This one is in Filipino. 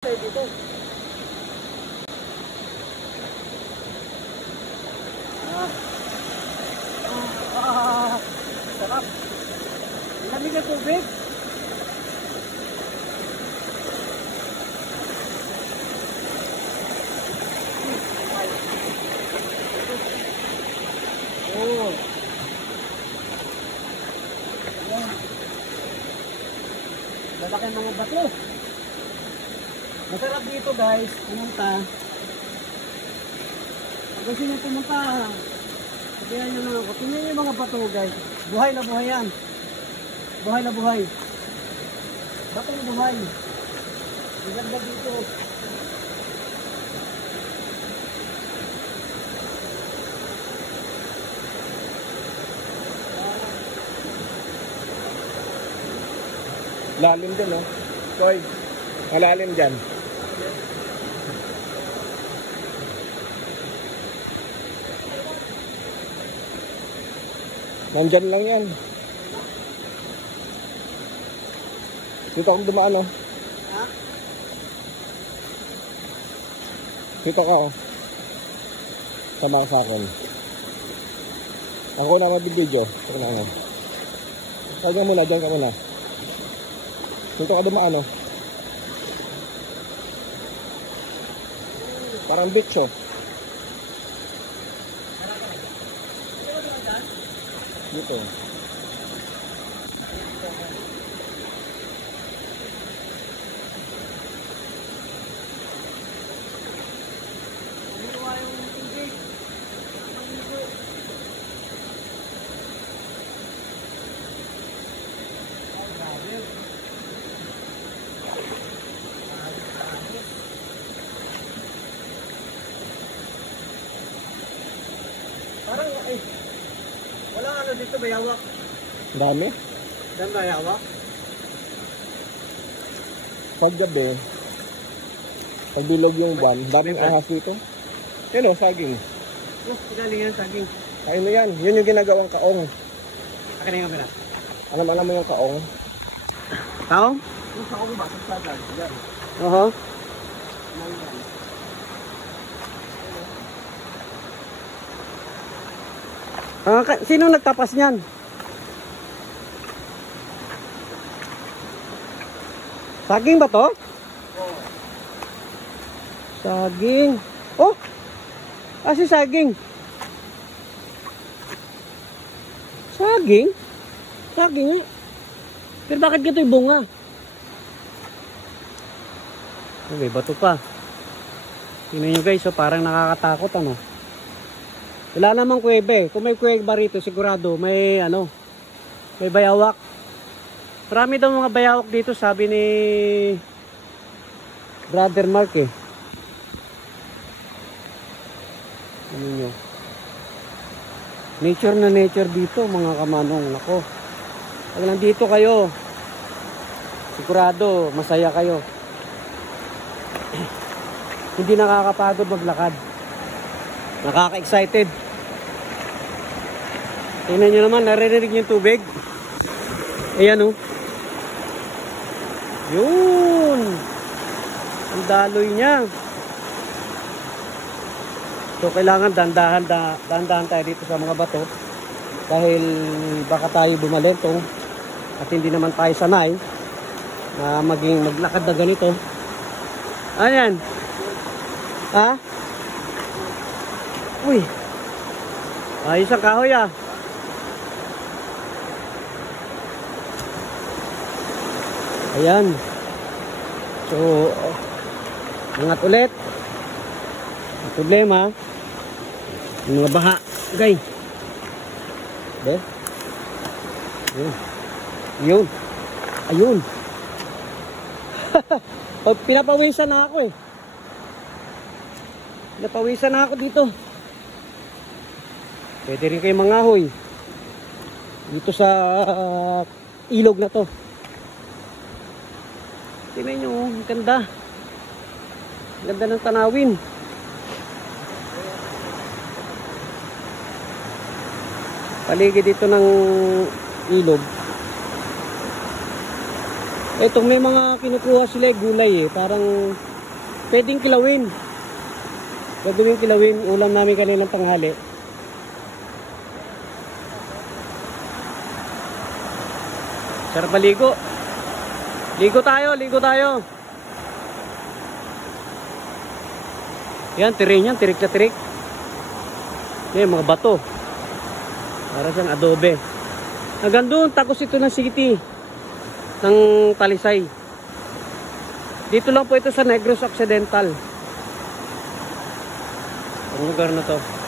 Dito. Sarap. Lamig ng tubig. Oh. Ayan. Lalaki ang mga bato. Masarap dito guys, pumunta. Pag gusto nyo pumunta, sabihan nyo lang ako. Tingnan nyo yung mga bato guys. Buhay na buhay yan. Buhay na buhay. Bato na buhay. Ang ganda dito. Lalim din, no? Koy, malalim dyan. Nandyan lang yan. Dito akong dumaan, no? Ha? Dito ka, oh. Sama ka sa akin. Ako na mag-video. Ako na, ano. Kaya muna, dyan ka muna. Dito ka dumaan, oh. Parang beach, oh. Dito. Parang wala ano dito, bayawak. Dami. Dan bayawak. Pag gabi, pag bilog yung buwan, daming ahas dito. Yun, oh, saging. Oh, galing yan saging. Kain mo yan. Yun yung ginagawang kaong. Akin na yung kamera. Alam mo yung kaong? Kaong? Yung kaong ba? Sa sagag. Yan. Oo. Sino nagtapas niyan? Saging ba to? Oo. Saging. Oh! Kasi saging. Saging? Saging nga. Pero bakit ganito yung bunga? May bato pa. Tingnan nyo guys, so parang nakakatakot ano. Wala namang kuwebe. Kung may kuweba rito, sigurado may ano, may bayawak. Marami daw mga bayawak dito, sabi ni Brother Mark eh. Ano nyo? Nature na nature dito mga kamanong. Nako. Pag nandito kayo, sigurado masaya kayo. Hindi nakakapagod maglakad. Nakaka-excited. Tingnan nyo naman, naririnig yung tubig. Ayan oh. Yun. Ang daloy niya. So kailangan dandahan tayo dito sa mga bato. Dahil baka tayo bumalentong. At hindi naman tayo sanay na maglakad na ganito. Ayan. Ha? Uy. Ayos ang kahoy ah. Ayan. So, angat ulit. Ang problema, yung mga baha. Okay. Be? Ayun. Ayun. Ayun. Pinapawisan na ako eh. Pinapawisan na ako dito. Pwede rin kayo mangahoy dito sa ilog na to. Tingnan nyo, ang ganda. Ang ganda ng tanawin. Paligid dito ng ilog. Etong may mga kinukuha sila gulay eh. Parang Pwedeng kilawin. Gagawin kilawin. Ulam namin kanilang tanghali. Sarap maligo. Ligo tayo, ligo tayo. Yan, tirik yan. Tirik na tirik. Yan, mga bato. Para siyang adobe. Hanggang doon, takos ito ng city. Ng Talisay. Dito lang po ito sa Negros Occidental. Ang lugar na to.